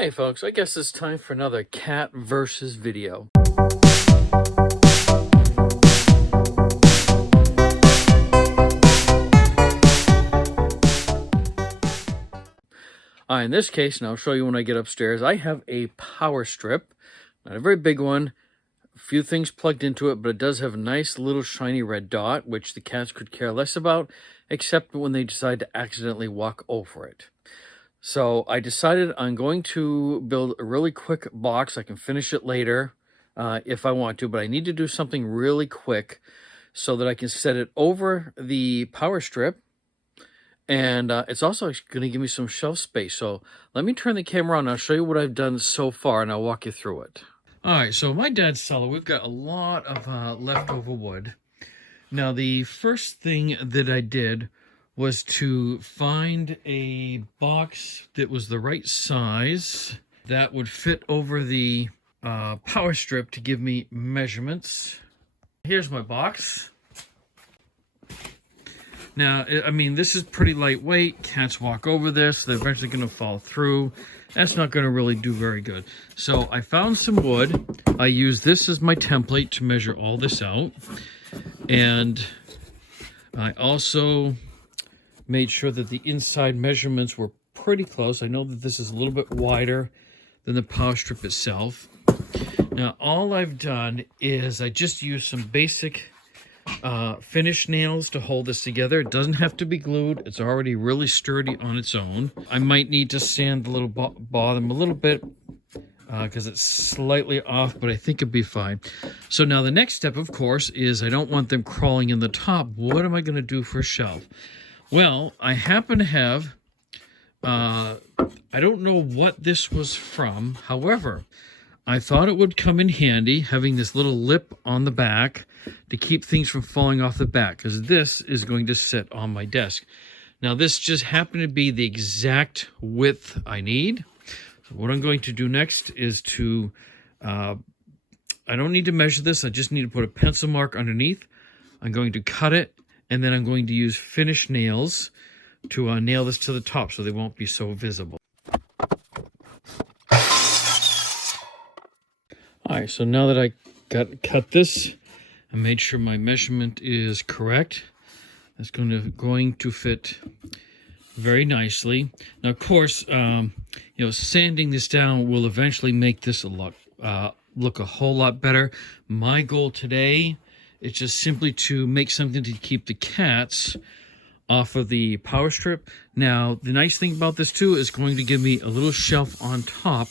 Hey folks, I guess it's time for another cat versus video. In this case, and I'll show you when I get upstairs, I have a power strip, not a very big one, a few things plugged into it, but it does have a nice little shiny red dot, which the cats could care less about, except when they decide to accidentally walk over it. So I decided I'm going to build a really quick box. I can finish it later if I want to, but I need to do something really quick so that I can set it over the power strip. And it's also going to give me some shelf space. So let me turn the camera on. I'll show you what I've done so far, and I'll walk you through it. All right, so my dad's cellar, we've got a lot of leftover wood. Now, the first thing that I did was to find a box that was the right size that would fit over the power strip to give me measurements. Here's my box. Now, I mean, this is pretty lightweight. Cats walk over this. They're eventually going to fall through. That's not going to really do very good. So I found some wood. I used this as my template to measure all this out. And I also made sure that the inside measurements were pretty close. I know that this is a little bit wider than the power strip itself. Now, all I've done is I just used some basic finish nails to hold this together. It doesn't have to be glued. It's already really sturdy on its own. I might need to sand the little bottom a little bit because it's slightly off, but I think it'd be fine. So now the next step, of course, is I don't want them crawling in the top. What am I going to do for a shelf? Well, I happen to have, I don't know what this was from. However, I thought it would come in handy having this little lip on the back to keep things from falling off the back, because this is going to sit on my desk. Now, this just happened to be the exact width I need. So what I'm going to do next is to, I don't need to measure this. I just need to put a pencil mark underneath. I'm going to cut it. And then I'm going to use finish nails to nail this to the top so they won't be so visible. All right, so now that I cut this, I made sure my measurement is correct. That's going to fit very nicely. Now, of course, sanding this down will eventually make this look a whole lot better. My goal today, it's just simply to make something to keep the cats off of the power strip. Now, the nice thing about this, too, is going to give me a little shelf on top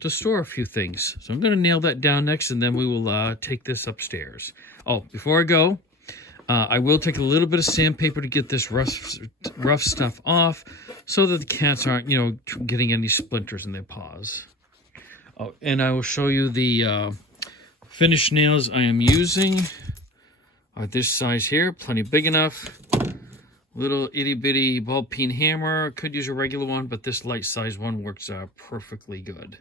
to store a few things. So I'm going to nail that down next, and then we will take this upstairs. Oh, before I go, I will take a little bit of sandpaper to get this rough stuff off so that the cats aren't, getting any splinters in their paws. Oh, and I will show you the finished nails I am using. This size here, plenty big enough. Little itty bitty ball peen hammer. Could use a regular one, but this light size one works perfectly good.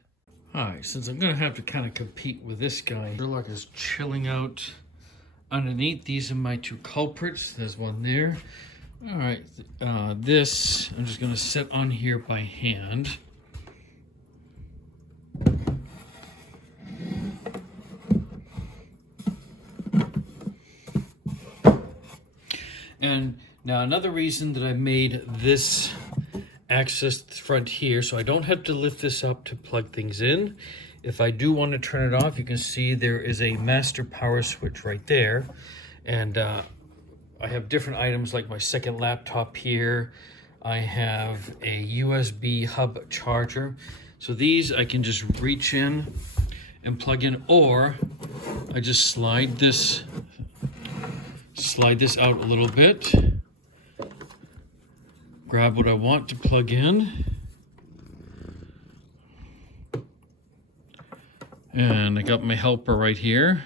All right, since I'm gonna have to kind of compete with this guy, Sherlock is chilling out underneath. These are my two culprits. There's one there. All right, this I'm just gonna set on here by hand. And now another reason that I made this access front here, so I don't have to lift this up to plug things in. If I do want to turn it off, you can see there is a master power switch right there. And I have different items like my second laptop here. I have a USB hub charger. So these I can just reach in and plug in, or I just slide this out a little bit, grab what I want to plug in, and I got my helper right here.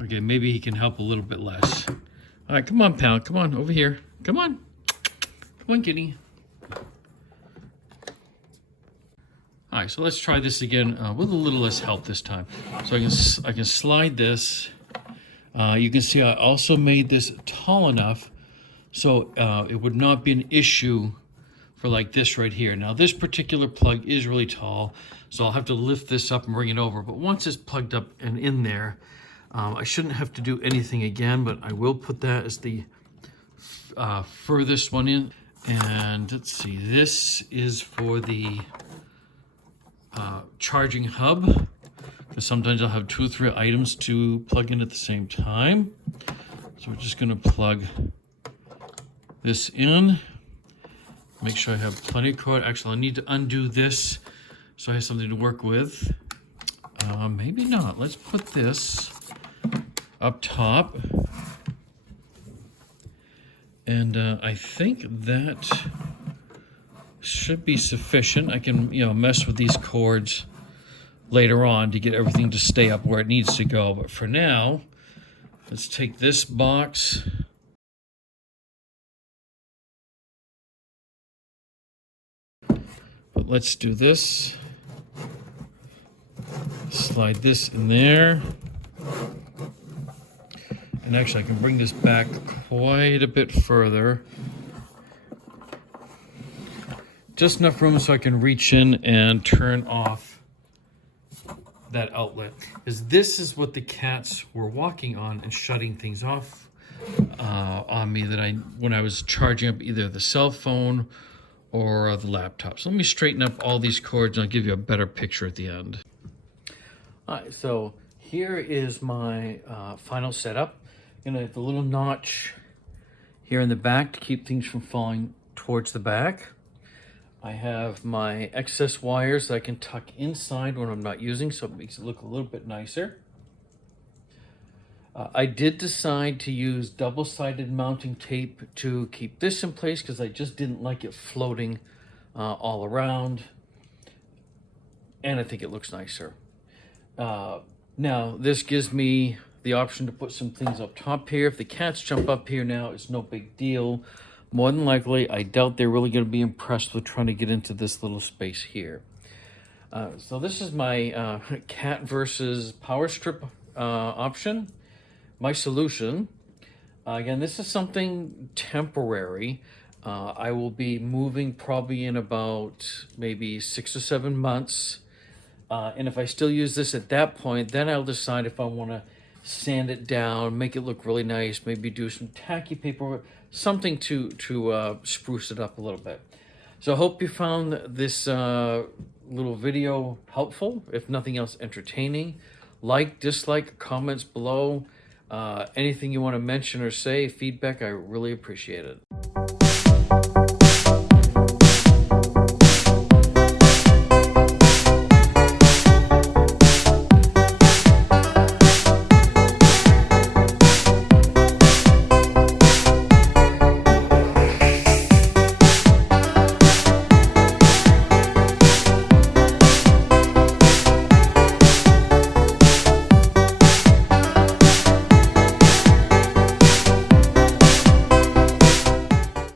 Okay, maybe he can help a little bit less. All right, come on, pal, come on, over here. Come on, kitty. All right, so let's try this again with a little less help this time. So I can slide this. You can see I also made this tall enough so it would not be an issue for like this right here. Now this particular plug is really tall, so I'll have to lift this up and bring it over. But once it's plugged up and in there, I shouldn't have to do anything again, but I will put that as the furthest one in. And let's see, this is for the charging hub, because sometimes I'll have 2 or 3 items to plug in at the same time. So we're just going to plug this in. Make sure I have plenty of cord. Actually, I'll need to undo this so I have something to work with. Maybe not. Let's put this up top. And I think that should be sufficient. I can, mess with these cords later on to get everything to stay up where it needs to go. But for now, let's take this box. But let's do this. Slide this in there. And actually, I can bring this back quite a bit further. Just enough room so I can reach in and turn off that outlet. Because this is what the cats were walking on and shutting things off on me when I was charging up either the cell phone or the laptop. So let me straighten up all these cords and I'll give you a better picture at the end. All right, so here is my final setup. The little notch here in the back to keep things from falling towards the back. I have my excess wires that I can tuck inside when I'm not using, so it makes it look a little bit nicer. I did decide to use double-sided mounting tape to keep this in place because I just didn't like it floating all around, and I think it looks nicer. Now, this gives me the option to put some things up top here. If the cats jump up here now, it's no big deal. More than likely, I doubt they're really going to be impressed with trying to get into this little space here. So this is my cat versus power strip option. My solution. Again, this is something temporary. I will be moving probably in about maybe 6 or 7 months. And if I still use this at that point, then I'll decide if I want to sand it down, make it look really nice, maybe do some tacky paper, something to spruce it up a little bit. So I hope you found this little video helpful, if nothing else entertaining. Like, dislike, comments below. Anything you want to mention or say, feedback, I really appreciate it.